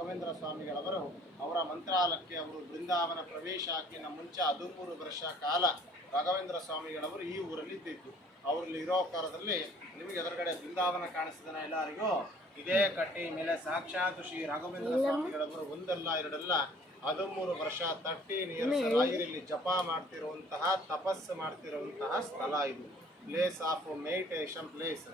ರಾಘವೇಂದ್ರ ಸ್ವಾಮಿಗಳವರು ಅವರ ಮಂತ್ರಾಲಯಕ್ಕೆ ಅವರು ಬೃಂದಾವನ ಪ್ರವೇಶ ಹಾಕಿನ ಮುಂಚೆ 13 ವರ್ಷ ಕಾಲ ರಾಘವೇಂದ್ರ ಸ್ವಾಮಿಗಳವರು ಈ ಊರಲ್ಲಿ ಇದ್ದಿದ್ದು. ಅವರಲ್ಲಿ ಇರೋ ಕಾಲದಲ್ಲಿ ನಿಮಗೆ ಎದುರುಗಡೆ ಬೃಂದಾವನ ಕಾಣಿಸಿದನ ಎಲ್ಲರಿಗೂ. ಇದೇ ಕಟ್ಟಿ ಮೇಲೆ ಸಾಕ್ಷಾತ್ ಶ್ರೀ ರಾಘವೇಂದ್ರ ಸ್ವಾಮಿಗಳವರು ಒಂದಲ್ಲ ಎರಡಲ್ಲ 13 ವರ್ಷ 13 ಇಯರ್ಸ್ ರಾಯರಲ್ಲಿ ಜಪ ಮಾಡ್ತಿರುವಂತಹ ತಪಸ್ಸು ಮಾಡ್ತಿರುವಂತಹ ಸ್ಥಳ ಇದು. Place of meditation place.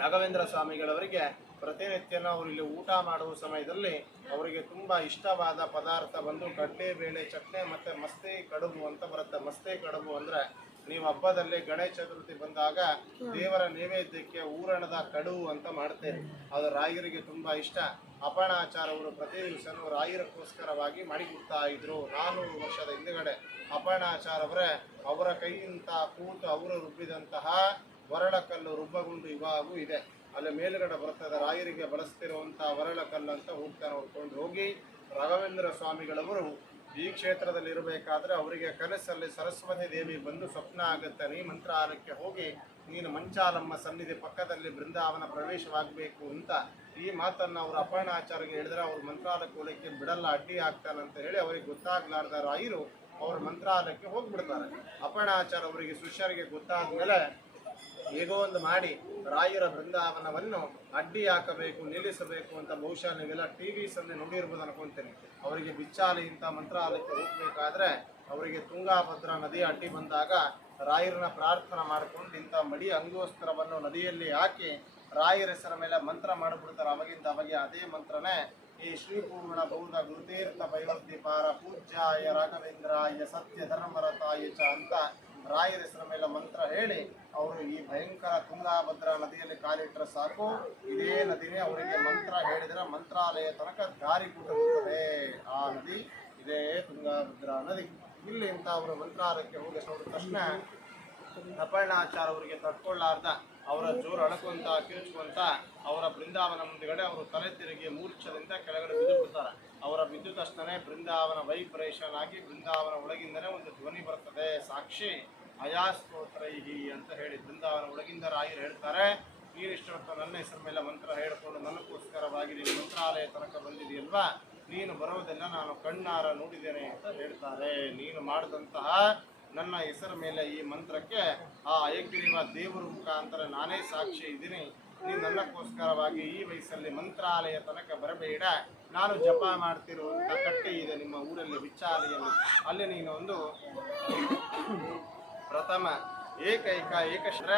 Raghavendra ಸ್ವಾಮಿಗಳವರಿಗೆ ಪ್ರತಿನಿತ್ಯನೂ ಅವರು ಇಲ್ಲಿ ಊಟ ಮಾಡುವ ಸಮಯದಲ್ಲಿ ಅವರಿಗೆ ತುಂಬ ಇಷ್ಟವಾದ ಪದಾರ್ಥ ಬಂದು ಕಡ್ಲೆಬೇಳೆ ಚಟ್ನಿ ಮತ್ತು ಮಸ್ತಿ ಕಡುಬು ಅಂತ ಬರುತ್ತೆ. ಮಸ್ತಿ ಕಡುಬು ಅಂದರೆ ನೀವು ಹಬ್ಬದಲ್ಲಿ ಗಣೇಶ ಚತುರ್ಥಿ ಬಂದಾಗ ದೇವರ ನೈವೇದ್ಯಕ್ಕೆ ಊರಣದ ಕಡುಬು ಅಂತ ಮಾಡ್ತೇವೆ. ಅದು ರಾಯರಿಗೆ ತುಂಬ ಇಷ್ಟ. ಅಪರ್ಣಾಚಾರ್ಯ ಅವರು ಪ್ರತಿ ದಿವಸನೂ ರಾಯರಕ್ಕೋಸ್ಕರವಾಗಿ ಮಾಡಿಕೊಡ್ತಾ ಇದ್ರು. 400 ವರ್ಷದ ಹಿಂದುಗಡೆ ಅಪರ್ಣಾಚಾರ್ಯವರೇ ಅವರ ಕೈಯಿಂದ ಕೂತು ಅವರು ರುಬ್ಬಿದಂತಹ ವರಳಕಲ್ಲು ರುಬ್ಬಗುಂಡು ಇವಾಗೂ ಇದೆ. ಅಲ್ಲಿ ಮೇಲುಗಡೆ ಬರ್ತದೆ. ರಾಯರಿಗೆ ಬಳಸ್ತಿರುವಂಥ ವರಳಕಲ್ಲು ಅಂತ ಹೋಗ್ತಾರೆ. ಹೊಡ್ಕೊಂಡು ಹೋಗಿ ರಾಘವೇಂದ್ರ ಸ್ವಾಮಿಗಳವರು ಈ ಕ್ಷೇತ್ರದಲ್ಲಿ ಇರಬೇಕಾದ್ರೆ ಅವರಿಗೆ ಕನಸಲ್ಲಿ ಸರಸ್ವತಿ ದೇವಿ ಬಂದು ಸ್ವಪ್ನ ಆಗುತ್ತೆ. ನೀ ಮಂತ್ರಾಲಯಕ್ಕೆ ಹೋಗಿ ನೀನು ಮಂಚಾಲಮ್ಮ ಸನ್ನಿಧಿ ಪಕ್ಕದಲ್ಲಿ ಬೃಂದಾವನ ಪ್ರವೇಶವಾಗಬೇಕು ಅಂತ. ಈ ಮಾತನ್ನು ಅವರು ಅಪರ್ಣಾಚಾರ್ಯಗೆ ಹೇಳಿದ್ರೆ ಅವ್ರು ಮಂತ್ರಾಲಯಕ್ಕೆ ಹೋಗಲಿಕ್ಕೆ ಬಿಡಲ್ಲ, ಅಡ್ಡಿ ಆಗ್ತಾನಂತ ಹೇಳಿ ಅವರಿಗೆ ಗೊತ್ತಾಗ್ಲಾರ್ದ ರಾಯರು ಅವ್ರ ಮಂತ್ರಾಲಯಕ್ಕೆ ಹೋಗ್ಬಿಡ್ತಾರೆ. ಅಪರ್ಣಾಚಾರ್ಯ ಅವರಿಗೆ ಶಿಷ್ಯರಿಗೆ ಗೊತ್ತಾದ ಮೇಲೆ ಹೇಗೋ ಒಂದು ಮಾಡಿ ರಾಯರ ಬೃಂದಾವನವನ್ನು ಅಡ್ಡಿ ಹಾಕಬೇಕು, ನಿಲ್ಲಿಸಬೇಕು ಅಂತ ಬಹುಶಃ ನೀವೆಲ್ಲ TVಸಲ್ಲಿ ನೋಡಿರ್ಬೋದು ಅನ್ಕೊಂತೀನಿ. ಅವರಿಗೆ ಬಿಚ್ಚಾಲಿ ಇಂಥ ಮಂತ್ರಾಲಯಕ್ಕೆ ಹೋಗಬೇಕಾದ್ರೆ ಅವರಿಗೆ ತುಂಗಾಭದ್ರಾ ನದಿ ಅಡ್ಡಿ ಬಂದಾಗ ರಾಯರನ್ನ ಪ್ರಾರ್ಥನೆ ಮಾಡಿಕೊಂಡು ಇಂಥ ಮಡಿ ಅಂಗೋಸ್ತ್ರವನ್ನು ನದಿಯಲ್ಲಿ ಹಾಕಿ ರಾಯರ ಹೆಸರ ಮೇಲೆ ಮಂತ್ರ ಮಾಡಿಬಿಡ್ತಾರೆ. ಅವಾಗಿಂದ ಅವಾಗೆ ಅದೇ ಮಂತ್ರನೇ ಈ ಶ್ರೀಪೂರ್ಣ ಬೌದ್ಧ ಗುರುತೀರ್ಥ ಭೈರವದ್ವೀಪಾರ ಪೂಜ್ಯಾಯ ರಾಘವೇಂದ್ರಾಯ ಸತ್ಯ ಧರ್ಮರತಾಯ ಚ ಅಂತ ರಾಯರ ಹೆಸರ ಮೇಲೆ ಮಂತ್ರ ಹೇಳಿ ಅವರು ಈ ಭಯಂಕರ ತುಂಗಾಭದ್ರಾ ನದಿಯಲ್ಲಿ ಕಾಲಿಟ್ಟರೆ ಸಾಕು, ಇದೇ ನದಿನೇ ಅವರಿಗೆ ಮಂತ್ರ ಹೇಳಿದರೆ ಮಂತ್ರಾಲಯ ತನಕ ದಾರಿ ಕೂಟುತ್ತದೆ. ಆ ನದಿ ಇದೇ ತುಂಗಾಭದ್ರಾ ನದಿ. ಇಲ್ಲಿ ಇಂಥ ಅವರು ಮಂತ್ರಾಲಯಕ್ಕೆ ಹೋಗಿ ನೋಡಿದ ತಕ್ಷಣ ಅಪರ್ಣಾಚಾರ್ಯ ಅವರಿಗೆ ತಡ್ಕೊಳ್ಳಾರ್ದ ಅವರ ಜೋರು ಅಣಕುವಂತ ಕಿರುಚುವಂತ ಅವರ ಬೃಂದಾವನ ಮುಂದುಗಡೆ ಅವರು ತಲೆ ತಿರುಗಿ ಮೂರ್ಛದಿಂದ ಕೆಳಗಡೆ ಬಿದ್ದು ಬಿಡ್ತಾರೆ. ಅವರ ಬಿದ್ದ ತಕ್ಷಣ ಬೃಂದಾವನ ವೈಬ್ರೇಷನ್ ಆಗಿ ಬೃಂದಾವನ ಒಳಗಿಂದನೇ ಒಂದು ಧ್ವನಿ ಬರ್ತದೆ. ಸಾಕ್ಷಿ ಅಯಾಸ್ತೋತ್ರೈಹಿ ಅಂತ ಹೇಳಿ ಬೃಂದಾವನ ಒಳಗಿಂದ ರಾಯರು ಹೇಳ್ತಾರೆ, ನೀನಿಷ್ಟೊತ್ತು ನನ್ನ ಹೆಸರ ಮೇಲೆ ಮಂತ್ರ ಹೇಳಿಕೊಂಡು ನನಗೋಸ್ಕರವಾಗಿ ನೀನು ಮಂತ್ರಾಲಯ ತನಕ ಬಂದಿದೆಯಲ್ವಾ, ನೀನು ಬರೋದೆಲ್ಲ ನಾನು ಕಣ್ಣಾರ ನೋಡಿದ್ದೇನೆ ಅಂತ ಹೇಳ್ತಾರೆ. ನೀನು ಮಾಡಿದಂತಹ ನನ್ನ ಹೆಸರ ಮೇಲೆ ಈ ಮಂತ್ರಕ್ಕೆ ಆ ಅಯಗ್ರೀವ ದೇವರ ಮುಖಾಂತರ ನಾನೇ ಸಾಕ್ಷಿ ಇದ್ದೀನಿ. ನೀನು ನನ್ನಕ್ಕೋಸ್ಕರವಾಗಿ ಈ ವಯಸ್ಸಲ್ಲಿ ಮಂತ್ರಾಲಯ ತನಕ ಬರಬೇಡ. ನಾನು ಜಪ ಮಾಡ್ತಿರುವಂಥ ಕಟ್ಟೆ ಇದೆ ನಿಮ್ಮ ಊರಲ್ಲಿ ಬಿಚ್ಚಾಲಿಯಲ್ಲಿ, ಅಲ್ಲಿ ನೀನು ಒಂದು ಪ್ರಥಮ ಏಕಶ್ರ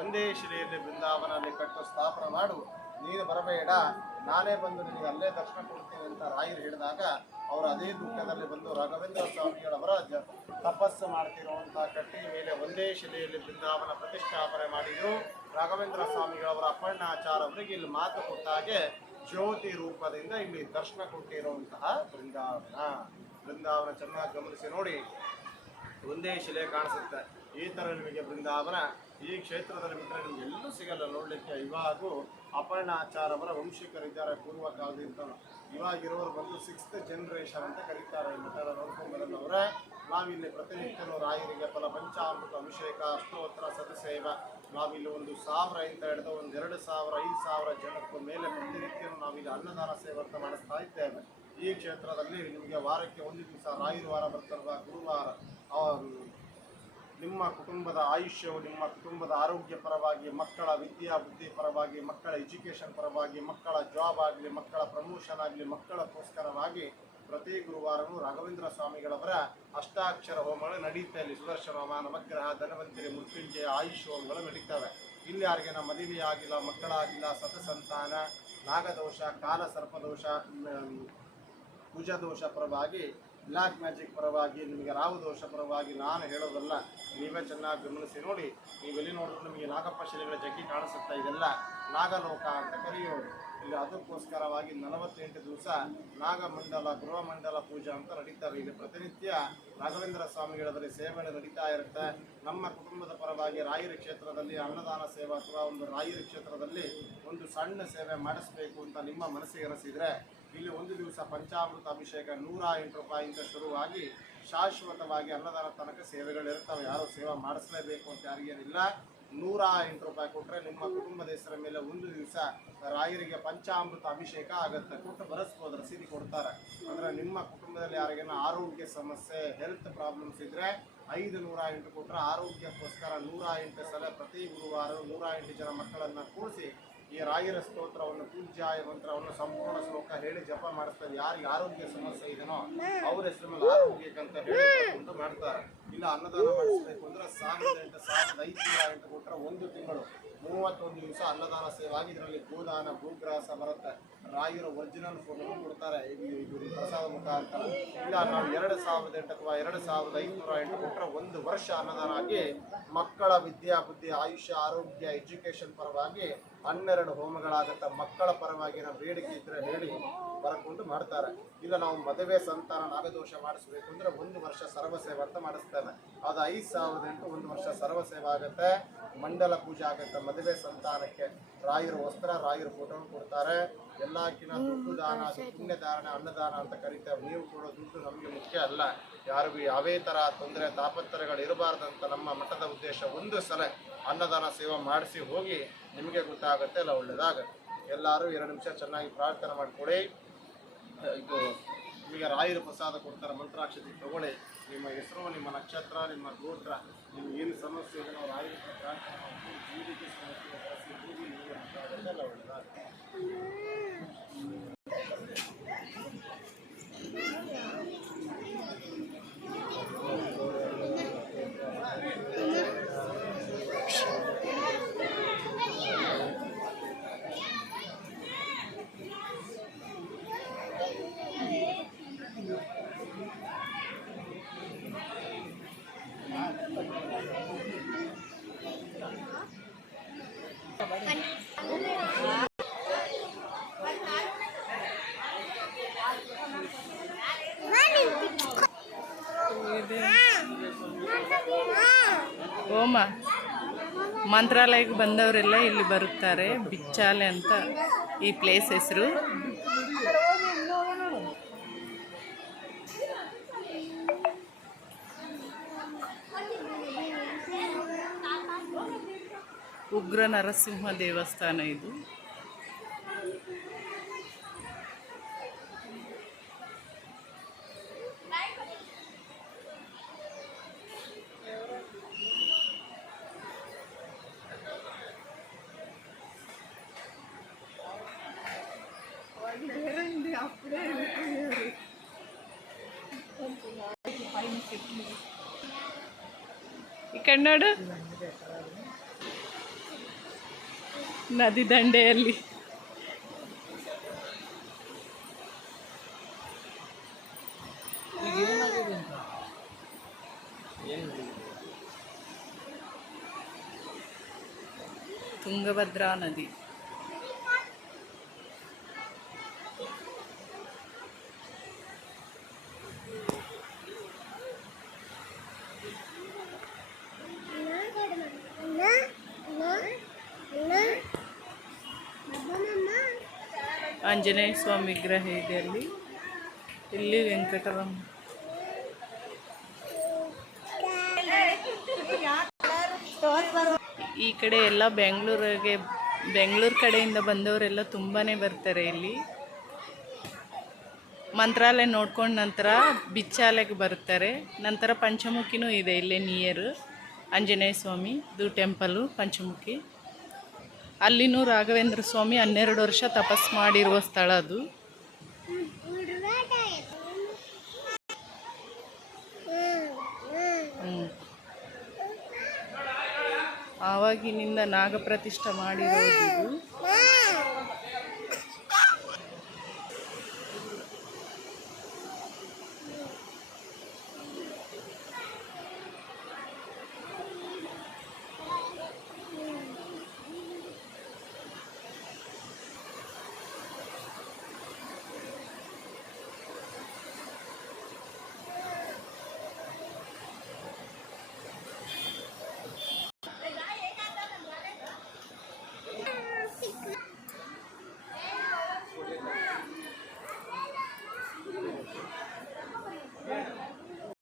ಒಂದೇ ಶಿಲೆಯಲ್ಲಿ ಬೃಂದಾವನಲ್ಲಿ ಕಟ್ಟು ಸ್ಥಾಪನೆ ಮಾಡು, ನೀನು ಬರಬೇಡ, ನಾನೇ ಬಂದು ನಿನಗೆ ಅಲ್ಲೇ ದರ್ಶನ ಕೊಡ್ತೀನಿ ಅಂತ ರಾಯರು ಹೇಳಿದಾಗ ಅವರು ಅದೇ ದುಃಖದಲ್ಲಿ ಬಂದು ರಾಘವೇಂದ್ರ ಸ್ವಾಮಿಗಳವರ ತಪಸ್ಸು ಮಾಡ್ತಿರುವಂಥ ಕಟ್ಟೆ ಮೇಲೆ ಒಂದೇ ಶಿಲೆಯಲ್ಲಿ ಬೃಂದಾವನ ಪ್ರತಿಷ್ಠಾಪನೆ ಮಾಡಿದರು. ರಾಘವೇಂದ್ರ ಸ್ವಾಮಿಗಳವರ ಅಪರ್ಣಾಚಾರ್ಯ ಅವರಿಗೆ ಇಲ್ಲಿ ಮಾತು ಕೊಟ್ಟಾಗೆ ಜ್ಯೋತಿ ರೂಪದಿಂದ ಇಲ್ಲಿ ದರ್ಶನ ಕೊಟ್ಟಿರುವಂತಹ ಬೃಂದಾವನ ಚೆನ್ನಾಗಿ ಗಮನಿಸಿ ನೋಡಿ, ಒಂದೇ ಶಿಲೆ ಕಾಣಿಸುತ್ತೆ. ಈ ಥರ ನಿಮಗೆ ಬೃಂದಾವನ ಈ ಕ್ಷೇತ್ರದಲ್ಲಿ ಬಿಟ್ಟರೆ ನಿಮ್ಗೆ ಎಲ್ಲೂ ಸಿಗಲ್ಲ ನೋಡಲಿಕ್ಕೆ. ಇವಾಗೂ ಅಪರ್ಣಾಚಾರ್ಯ ಅವರ ವಂಶಿಕರಿದ್ದಾರೆ ಪೂರ್ವ ಕಾಲದಿಂದ. ಇವಾಗಿರೋರು ಬಂದು 6th ಜನರೇಷನ್ ಅಂತ ಕರೀತಾರೆ. ಈ ಮಠದ ನೋಡ್ಕೊಂಡ್ಬರೋದವರೇ ನಾವಿಲ್ಲಿ ಪ್ರತಿನಿತ್ಯನೂ ರಾಯರಿಗೆ ಫಲ ಪಂಚಾಮೃತ ಅಭಿಷೇಕ ಅಷ್ಟೋತ್ತರ ಸದಸೇವ ನಾವಿಲ್ಲಿ 1000 ಅಂತ ಹಿಡಿದು 2000 5000 ಜನಕ್ಕೂ ಮೇಲೆ ಪ್ರತಿನಿತ್ಯನೂ ನಾವಿಲ್ಲಿ ಅನ್ನದಾನ ಸೇವೆ ಮಾಡಿಸ್ತಾ ಇದ್ದೇವೆ. ಈ ಕ್ಷೇತ್ರದಲ್ಲಿ ನಿಮಗೆ ವಾರಕ್ಕೆ ಒಂದು ದಿವಸ ರಾಯರ ವಾರ ಬರ್ತಲ್ವ, ಗುರುವಾರ ನಿಮ್ಮ ಕುಟುಂಬದ ಆಯುಷ್ಯವು ನಿಮ್ಮ ಕುಟುಂಬದ ಆರೋಗ್ಯ ಪರವಾಗಿ, ಮಕ್ಕಳ ವಿದ್ಯಾ ಬುದ್ಧಿ ಪರವಾಗಿ, ಮಕ್ಕಳ ಎಜುಕೇಷನ್ ಪರವಾಗಿ, ಮಕ್ಕಳ ಜಾಬ್ ಆಗಲಿ, ಮಕ್ಕಳ ಪ್ರಮೋಷನ್ ಆಗಲಿ, ಮಕ್ಕಳಕ್ಕೋಸ್ಕರವಾಗಿ ಪ್ರತಿ ಗುರುವಾರವೂ ರಾಘವೇಂದ್ರ ಸ್ವಾಮಿಗಳವರ ಅಷ್ಟಾಕ್ಷರ ಹೋಮಗಳು ನಡೀತಾ ಇಲ್ಲಿ. ಸುದರ್ಶನ ಹೋಮ, ನವಗ್ರಹ, ಧನ್ವಂತರಿ, ಮೃತ್ಯುಂಜಯ, ಆಯುಷ್ ಹೋಮಗಳು ನಡೀತವೆ. ಇಲ್ಲಿ ಯಾರಿಗೆ ನಮ್ಮ ಮದುವೆ ಆಗಿಲ್ಲ, ಮಕ್ಕಳಾಗಿಲ್ಲ, ಸತಸಂತಾನ, ನಾಗದೋಷ, ಕಾಲ ಸರ್ಪದೋಷ, ಕುಜದೋಷ ಪರವಾಗಿ, ಬ್ಲ್ಯಾಕ್ ಮ್ಯಾಜಿಕ್ ಪರವಾಗಿ, ನಿಮಗೆ ರಾಹು ದೋಷ ಪರವಾಗಿ ನಾನು ಹೇಳೋದಲ್ಲ, ನೀವೇ ಚೆನ್ನಾಗಿ ಗಮನಿಸಿ ನೋಡಿ. ನೀವೆಲ್ಲಿ ನೋಡಿದ್ರು ನಿಮಗೆ ನಾಗಪ್ಪ ಶಿಲೆಗಳ ಜಗ್ಗಿ ಕಾಣಿಸುತ್ತಾ, ಇದೆಲ್ಲ ನಾಗಲೋಕ ಅಂತ ಕರೆಯೋದು. ಇಲ್ಲಿ ಅದಕ್ಕೋಸ್ಕರವಾಗಿ 48 ದಿವಸ ನಾಗಮಂಡಲ ಗೃಹಮಂಡಲ ಪೂಜೆ ಅಂತ ನಡೀತಾರೆ. ಇಲ್ಲಿ ಪ್ರತಿನಿತ್ಯ ರಾಘವೇಂದ್ರ ಸ್ವಾಮಿಗಳಲ್ಲಿ ಸೇವೆ ನಡೀತಾ ಇರುತ್ತೆ. ನಮ್ಮ ಕುಟುಂಬದ ಪರವಾಗಿ ರಾಯರ ಕ್ಷೇತ್ರದಲ್ಲಿ ಅನ್ನದಾನ ಸೇವೆ ಅಥವಾ ಒಂದು ರಾಯರ ಕ್ಷೇತ್ರದಲ್ಲಿ ಒಂದು ಸಣ್ಣ ಸೇವೆ ಮಾಡಿಸ್ಬೇಕು ಅಂತ ನಿಮ್ಮ ಮನಸ್ಸಿಗೆ ಅನಿಸಿದರೆ ಇಲ್ಲಿ ಒಂದು ದಿವಸ ಪಂಚಾಮೃತ ಅಭಿಷೇಕ 108 ರೂಪಾಯಿಯಿಂದ ಶುರುವಾಗಿ ಶಾಶ್ವತವಾಗಿ ಅನ್ನದಾನ ತನಕ ಸೇವೆಗಳಿರ್ತವೆ. ಯಾರು ಸೇವೆ ಮಾಡಿಸಲೇಬೇಕು ಅಂತ ಯಾರಿಗೇನಿಲ್ಲ. 108 ರೂಪಾಯಿ ಕೊಟ್ಟರೆ ನಿಮ್ಮ ಕುಟುಂಬದ ಹೆಸರ ಮೇಲೆ ಒಂದು ದಿವಸ ರಾಯರಿಗೆ ಪಂಚಾಮೃತ ಅಭಿಷೇಕ ಆಗುತ್ತೆ. ಕೊಟ್ಟು ಬರೆಸ್ಬೋದು, ರಸೀದಿ ಕೊಡ್ತಾರೆ. ಅಂದರೆ ನಿಮ್ಮ ಕುಟುಂಬದಲ್ಲಿ ಯಾರಿಗೇನೋ ಆರೋಗ್ಯ ಸಮಸ್ಯೆ, ಹೆಲ್ತ್ ಪ್ರಾಬ್ಲಮ್ಸ್ ಇದ್ದರೆ 508 ಕೊಟ್ಟರೆ ಆರೋಗ್ಯಕ್ಕೋಸ್ಕರ 108 ಸಲ ಪ್ರತಿ ಗುರುವಾರ 108 ಜನ ಮಕ್ಕಳನ್ನು ಕೂರಿಸಿ ಈ ರಾಯರ ಸ್ತೋತ್ರವನ್ನು, ಪೂಜ್ಯಾಯ ಮಂತ್ರವನ್ನು ಸಂಪೂರ್ಣ ಶ್ಲೋಕ ಹೇಳಿ ಜಪ ಮಾಡಿಸ್ತಾರೆ. ಯಾರಿಗೆ ಆರೋಗ್ಯ ಸಮಸ್ಯೆ ಇದೆನೋ ಅವ್ರ ಹೆಸರು ಮೇಲೆ ಆರೋಗ್ಯಕ್ಕಂತ ಹೇಳಿ ಮಾಡ್ತಾರೆ. ಇಲ್ಲ ಅನ್ನದಾನ ಮಾಡಿಸ್ಬೇಕು ಅಂದ್ರೆ 1800 ಕೊಟ್ಟರೆ 1 ತಿಂಗಳು 31 ದಿವಸ ಅನ್ನದಾನ ಸೇವೆ ಆಗಿ ಇದರಲ್ಲಿ ಗೋದಾನ, ಭೂಗ್ರಾಸ ಬರುತ್ತೆ. ರಾಯರ ಒರಿಜಿನಲ್ ಫೋಟೋ ಕೊಡ್ತಾರೆ ಇದು ಪ್ರಸಾದ ಮುಖಾಂತರ. ಇಲ್ಲ ನಾವು 2008 ಅಥವಾ 2508 ಕೊಟ್ಟರೆ 1 ವರ್ಷ ಅನ್ನದಾನ ಆಗಿ ಮಕ್ಕಳ ವಿದ್ಯಾ ಬುದ್ಧಿ, ಆಯುಷ್ಯ, ಆರೋಗ್ಯ, ಎಜುಕೇಷನ್ ಪರವಾಗಿ 12 ಹೋಮಗಳಾಗತ್ತೆ. ಮಕ್ಕಳ ಪರವಾಗಿ ನಾವು ಬೇಡಿಕೆ ಇದ್ರೆ ಹೇಳಿ ಬರ್ಕೊಂಡು ಮಾಡ್ತಾರೆ. ಇಲ್ಲ ನಾವು ಮದುವೆ, ಸಂತಾನ, ನಾಗದೋಷ ಮಾಡಿಸ್ಬೇಕು ಅಂದ್ರೆ 1 ವರ್ಷ ಸರ್ವಸೇವೆ ಅಂತ ಮಾಡಿಸ್ತೇವೆ. ಅದು 5008 1 ವರ್ಷ ಸರ್ವಸೇವೆ ಆಗುತ್ತೆ. ಮಂಡಲ ಪೂಜೆ ಆಗುತ್ತೆ. ಮದುವೆ, ಸಂತಾನಕ್ಕೆ ರಾಯರ ವಸ್ತ್ರ, ರಾಯರ ಫೋಟೋ ಕೊಡ್ತಾರೆ. ಎಲ್ಲಕ್ಕಿಂತ ದುಡ್ಡು ದಾನ, ಅದು ಪುಣ್ಯಧಾರಣೆ, ಅನ್ನದಾನ ಅಂತ ಕರೀತೇವೆ. ನೀವು ಕೊಡೋ ದುಡ್ಡು ನಮಗೆ ಮುಖ್ಯ ಅಲ್ಲ. ಯಾರಿಗೂ ಯಾವೇ ಥರ ತೊಂದರೆ, ತಾಪತ್ರಗಳು ಇರಬಾರ್ದಂತ ನಮ್ಮ ಮಠದ ಉದ್ದೇಶ. 1 ಸಲ ಅನ್ನದಾನ ಸೇವೆ ಮಾಡಿಸಿ ಹೋಗಿ, ನಿಮಗೆ ಗೊತ್ತಾಗುತ್ತೆ, ಎಲ್ಲ ಒಳ್ಳೆಯದಾಗುತ್ತೆ. ಎಲ್ಲರೂ 2 ನಿಮಿಷ ಚೆನ್ನಾಗಿ ಪ್ರಾರ್ಥನೆ ಮಾಡಿಕೊಡಿ. ಇದು ನಿಮಗೆ ರಾಯರ ಪ್ರಸಾದ ಕೊಡ್ತಾರೆ. ಮಂತ್ರಾಕ್ಷತೆ ತಗೊಳ್ಳಿ. ನಿಮ್ಮ ಹೆಸರು, ನಿಮ್ಮ ನಕ್ಷತ್ರ, ನಿಮ್ಮ ಗೋತ್ರ, ನಿಮ್ಗೆ ಏನು ಸಮಸ್ಯೆ ಇದೆ ನಾವು ರಾಯರ ಪ್ರಾರ್ಥನೆ ಮಾಡಿ ಜೀವಿಗೆ ಸಮಸ್ಯೆ ಬಳಸಿ ಹೋಗಿ ನಿಮಗೆ ಗೊತ್ತಾಗುತ್ತೆ, ಎಲ್ಲ ಒಳ್ಳೆಯದಾಗುತ್ತೆ. ಓಮ ಮಂತ್ರಾಲಯಕ್ಕೆ ಬಂದವರೆಲ್ಲ ಇಲ್ಲಿ ಬರುತ್ತಾರೆ. ಬಿಚ್ಚಾಲೆ ಅಂತ ಈ ಪ್ಲೇಸ್ ಹೆಸರು. ಉಗ್ರ ನರಸಿಂಹ ದೇವಸ್ಥಾನ ಇದು. ఇక్కడ ನೋಡು, ನದಿ ದಂಡೆಯಲ್ಲಿ ತುಂಗಭದ್ರಾ ನದಿ. ಆಂಜನೇಯ ಸ್ವಾಮಿ ವಿಗ್ರಹ ಇದೆ ಅಲ್ಲಿ. ಇಲ್ಲಿ ವೆಂಕಟರಮಣ. ಈ ಕಡೆ ಎಲ್ಲ ಬೆಂಗಳೂರು ಕಡೆಯಿಂದ ಬಂದವರೆಲ್ಲ ತುಂಬಾ ಬರ್ತಾರೆ ಇಲ್ಲಿ. ಮಂತ್ರಾಲಯ ನೋಡ್ಕೊಂಡು ನಂತರ ಬಿಚ್ಚಾಲೆಗೆ ಬರ್ತಾರೆ. ನಂತರ ಪಂಚಮುಖಿನೂ ಇದೆ ಇಲ್ಲೇ ನಿಯರ್. ಆಂಜನೇಯ ಸ್ವಾಮಿದು ಟೆಂಪಲು ಪಂಚಮುಖಿ. ಅಲ್ಲಿನೂ ರಾಘವೇಂದ್ರ ಸ್ವಾಮಿ 12 ವರ್ಷ ತಪಸ್ ಮಾಡಿರುವ ಸ್ಥಳ ಅದು. ಆವಾಗಿನಿಂದ ನಾಗಪ್ರತಿಷ್ಠೆ ಮಾಡಿರೋದು.